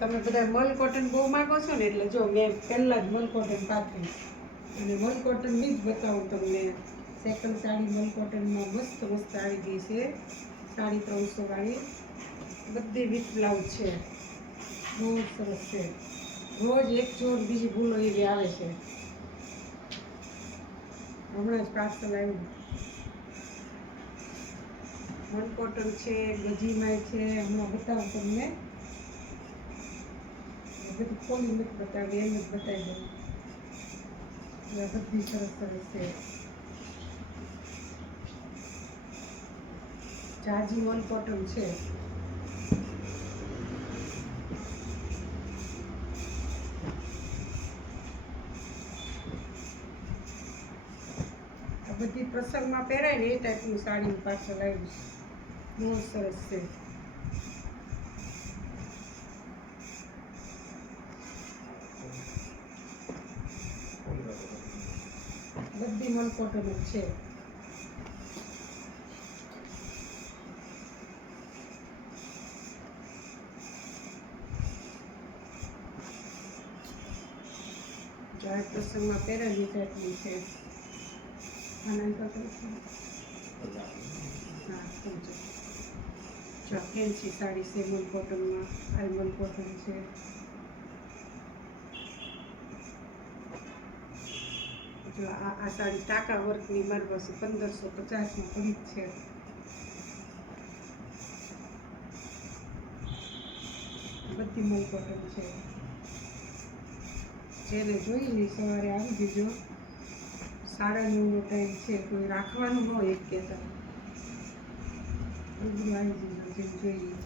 તમે બધા મલ કોટન બહુ માગો છો ને, એટલે જો મેં પહેલાં જ મલ કોટન પાથરી અને મલ કોટનની જ બતાવું તમને. સેકન્ડ સાડી મલ કોટનમાં મસ્ત મસ્ત આવી ગઈ છે. 350 વાળી બધી વિથ બ્લાઉઝ છે. બહુ સરસ છે. રોજ એક ચોર બીજી ભૂલો એવી આવે છે. હમણાં જ પાર્સલ આવ્યું. મલ કોટન છે, ગજીમાં છે. હમણાં બતાવું તમને. બધું ખોલી નથી બતાવી, એમ જ બતાવી દઉં. બધી સરસ સરસ છે. જાજી મલ કોટન છે. આ બધી પ્રસંગમાં પહેરાય ને એ ટાઈપનું સાડીનું પાર્સલ આવ્યું છે. બહુ સરસ છે. બધી મલ કોટન જ છે. ચાર પ્રસંગમાં પહેરેલી ટાઈપની છે. આનંદ જો ફેન્સી સાડી છે મલ કોટનમાં. આ મલ કોટન છે. જો આ સાડી ટાકા વર્કની મારી પાસે 1550માં પડી જ છે. બધી મલ કોટન છે. જેને જોઈ સવારે આવી જજો. 9:30નો ટાઈમ છે. કોઈ રાખવાનું ન હોય એક કહેતા. બધું આવી જજો જેમ જોઈએ.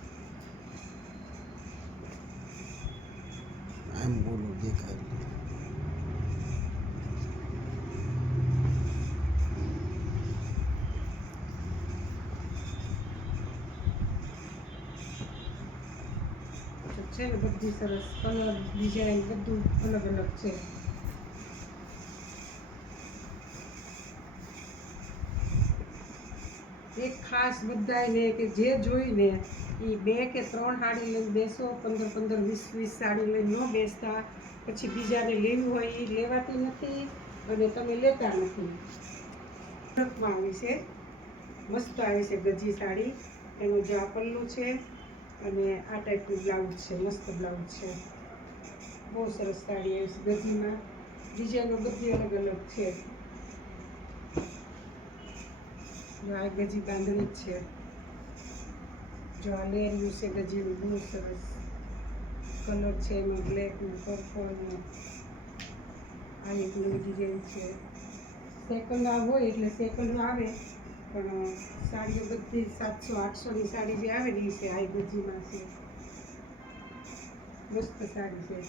એમ બોલું દેખાય. છે ને બધી સરસ કલર ડિઝાઇન બધું અલગ અલગ છે. એક ખાસ બધાને કે જે જોઈને એ 2 કે 3 સાડી લઈને બેસો, 15-15, 20-20 સાડી લઈને ન બેસતા. પછી બીજાને લેવું હોય એ લેવાતી નથી અને તમે લેતા નથી. આવી છે મસ્ત આવી છે ગજી સાડી. એનું જે આ પલ્લું છે અને આ ટાઈપનું બ્લાઉઝ છે. મસ્ત બ્લાઉઝ છે. બહુ સરસ સાડી આવી છે ગજીમાં. ડિઝાઇનો બધી અલગ અલગ છે. જો આ ગજી બાંધણી જ છે. જો આ લેરિયું છે ગજીનું. બહુ સરસ કલર છે એમાં બ્લેકનું, પર્પલનું. આ એક નવી ડિઝાઇન છે. સેકન્ડ આ હોય એટલે સેકન્ડ આવે, પણ સાડીઓ બધી 700-800ની સાડી જે આવે ને એ છે. આ ગજીમાં છે. મસ્ત સાડી છે.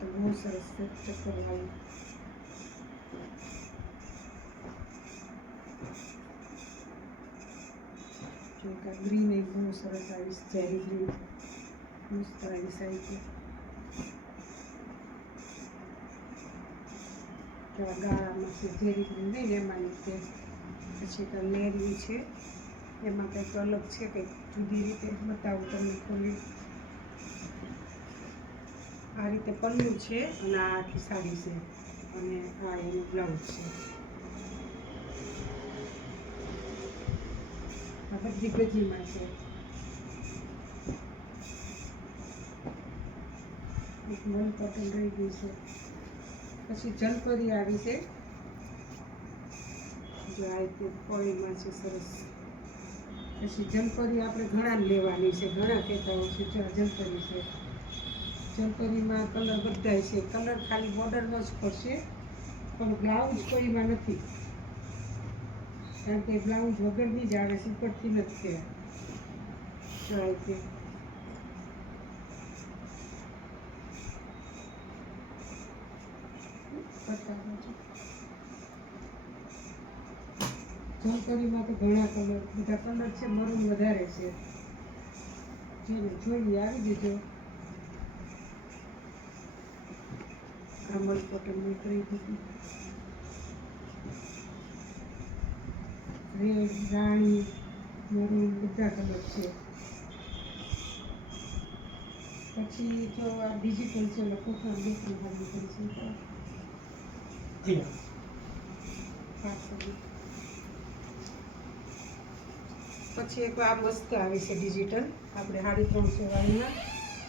તો બહુ સરસ છે ચક્કર વાળી. જો ગ્રીન એક બહુ સરસ આવી છે. ચેરી ગ્રીન મસ્ત આવી સાડી છે. કેવા ગાળામાં છે ચેરી ગ્રીન નહીં એમાંની છે. પછી તો લેરિયું છે. એમાં કંઈક અલગ છે, કંઈક જુદી રીતે બતાવું તમને ખોલી. આ રીતે પલ્લું છે અને આ આખી સાડી છે અને આ એનું બ્લાઉઝ છે. આ બધી ગજીમાં છે. એક મલ કોટન રહી ગઈ છે. પછી જલપરી આવી છે. જો આ રીતે કોળીમાં છે સરસ. પછી જલપરી આપણે ઘણા લેવાની છે. ઘણા કહેતા હોય છે જલપરી છે. જલપરીમાં કલર બધાય છે. કલર ખાલી બોર્ડરનો જ પડશે, પણ બ્લાઉઝ કોઈમાં નથી. કારણ કે બ્લાઉઝ વગરની જ આવે છે, ઉપરથી નથી. જો આ રીતે જલપરીમાં તો ઘણા કલર, બધા કલર છે. મરૂન વધારે છે. જેને જોઈએ આવી જજો. આ મલ કોટન નીકળી હતી. રેડ, રાણી, મરૂન બધા કલર છે. પછી જો આ ડિજિટલ છે એટલે કોથળા બે ત્રણ ભાગી કરી છે. પછી એક આ મસ્ત આવી છે ડિજિટલ આપણે 350 વાળીમાં.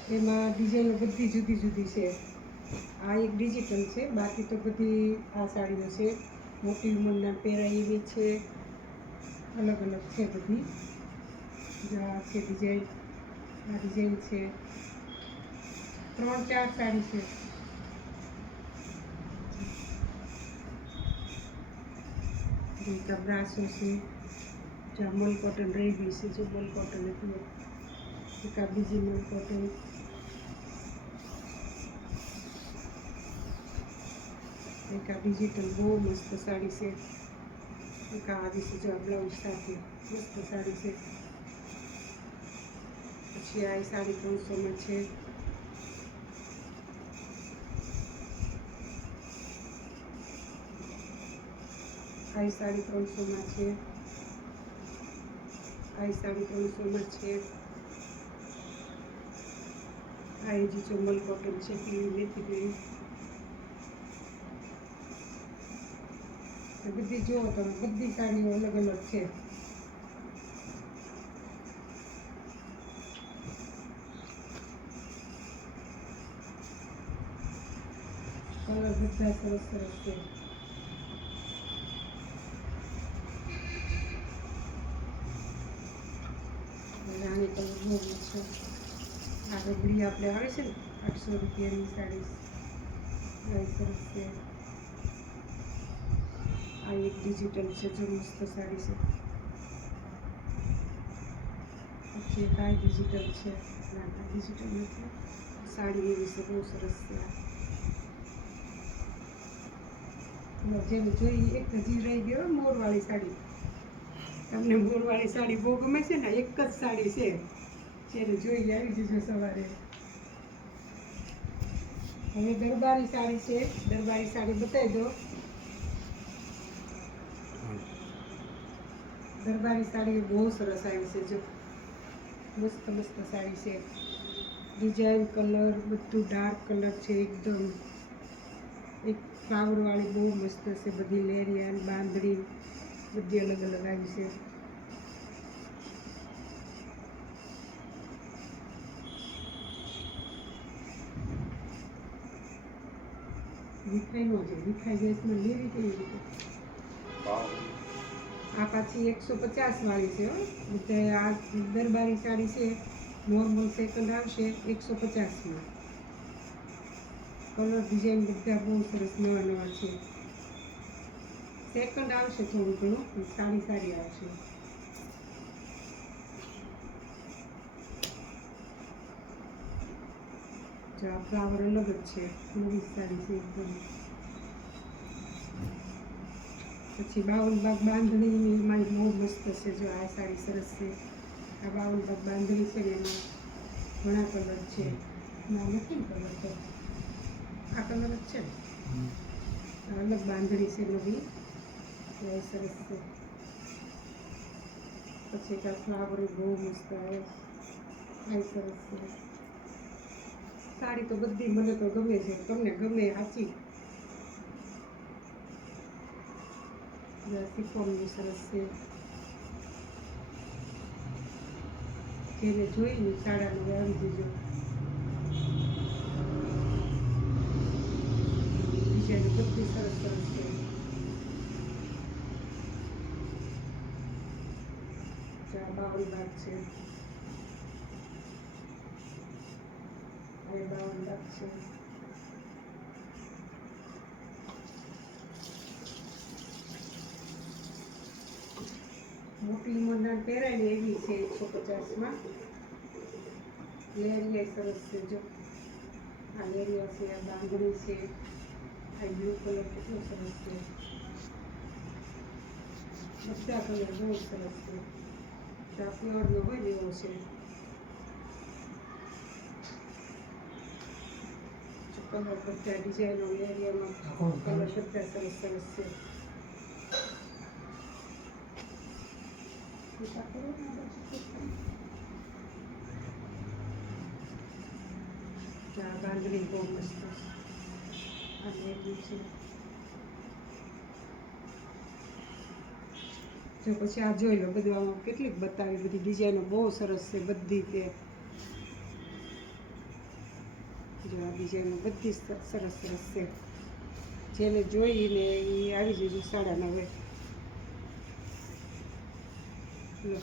એમાં ડિઝાઇનો બધી જુદી જુદી છે. આ એક ડિજિટલ છે, બાકી તો બધી આ સાડીઓ છે. મોટી ઉંમરના પહેરાય એવી છે, અલગ અલગ છે બધી. આ છે ડિઝાઇન, આ ડિઝાઇન છે. 3-4 સાડી છે. એક આ બ્રાસો છે, જ્યાં મલ કોટન રહી ગઈ છે, જો મલ કોટન હતી. એક આ બીજી મલ કોટન. એક આ ડિજિટલ બહુ મસ્ત સાડી છે. એક આ આવી છે જો બ્લાઉઝ સાથે મસ્ત સાડી છે. પછી આ સાડી 300માં છે. આ સાડી 300માં છે. આ સાડી 300માં છે. આ જે ચોમલ કોટન છે પીળી મેથી પીળી. બધી જુઓ તમે, બધી સાડીઓ અલગ અલગ છે. કલર બધા સરસ સરસ છે. રાણી કલર બહુ મસ્ત છે. આ રબડી આપણે આવે છે ને 800 રૂપિયાની સાડી, સરસ છે. આ એક ડિજિટલ છે, જો મસ્ત સાડી છે. પછી એક આ ડિજિટલ છે, ડિજિટલ નથી, સાડી એવી છે, બહુ સરસ છે. જેને જોઈ એક હજી રહી ગયો મોરવાળી સાડી. તમને મોરવાળી સાડી બહુ ગમે છે ને, એક જ સાડી છે, જેને જોઈ આવી જજો સવારે. હવે દરબારી સાડી છે, દરબારી સાડી બતાવી દો. દરબારી સાડી બહુ સરસ આવી છે, જો મસ્ત મસ્ત સાડી છે. ડિઝાઇન કલર બધું ડાર્ક કલર છે એકદમ. એક ફ્લાવરવાળી બહુ મસ્ત છે, બધી લેરિયા બાંધણી બધી અલગ અલગ આવી છે. વિખાઈ નો છે, વિખાઈ ગેસમાં લેવી કેવી રીતે? આ પાછી 150 વાળી છે. બધા આ દરબારી સાડી છે, નોર્મલ સેકન્ડ આવશે 150માં. કલર ડિઝાઇન બધા બહુ સરસ નવા નવા છે. સેકન્ડ આવશે થોડું ઘણું, સાડી સારી આવશે. જો આ ફ્લાવર અલગ જ છે, નવી સાડી છે એકદમ. પછી 52 ભાગ બાંધણી મારી બહુ મસ્ત છે, જો આ સાડી સરસ છે. આ 52 ભાગ બાંધણી છે ને એમાં ઘણા કલર છે. ના નથી કલર તો આ કલર જ છે ને, અલગ બાંધણી છે નવી, એ સરસ છે. પછી એક આ ફ્લાવર બહુ મસ્ત આવે, આ સરસ છે. સાડી તો બધી મને તો ગમે છે, તમને ગમે સાચી. શિફોનની સરસ છે, જેને જોઈને સાડાનું આવી જજો. ડિઝાઇન બધી સરસ સરસ છે. આ 52 ભાગ છે, આ 52 ભાગ છે. મોટી ઉંમરના પહેરાય ને એવી છે 150માં. લેરિયા સરસ છે, જો આ લેરિયા છે, આ બાંધણી છે, આ બ્લુ કલર કેટલો સરસ છે. બધા કલર બહુ સરસ છે. આ ફ્લોરનો હોય ને એવો છે. કલર બધા ડિઝાઇનો લેરિયામાં કલર બધા સરસ સરસ છે. સીધા કરો ને આ બાજુ તો. આ બાંધણી બહુ મસ્ત આ લેગી છે. જો પછી આ જોઈ લો, બધું આમાં કેટલીક બતાવી, બધી ડિઝાઇનો બહુ સરસ છે બધી. તે જો આ ડિઝાઇનો બધી સરસ સરસ છે. જેને જોઈને એ આવી જજો 9.5. લો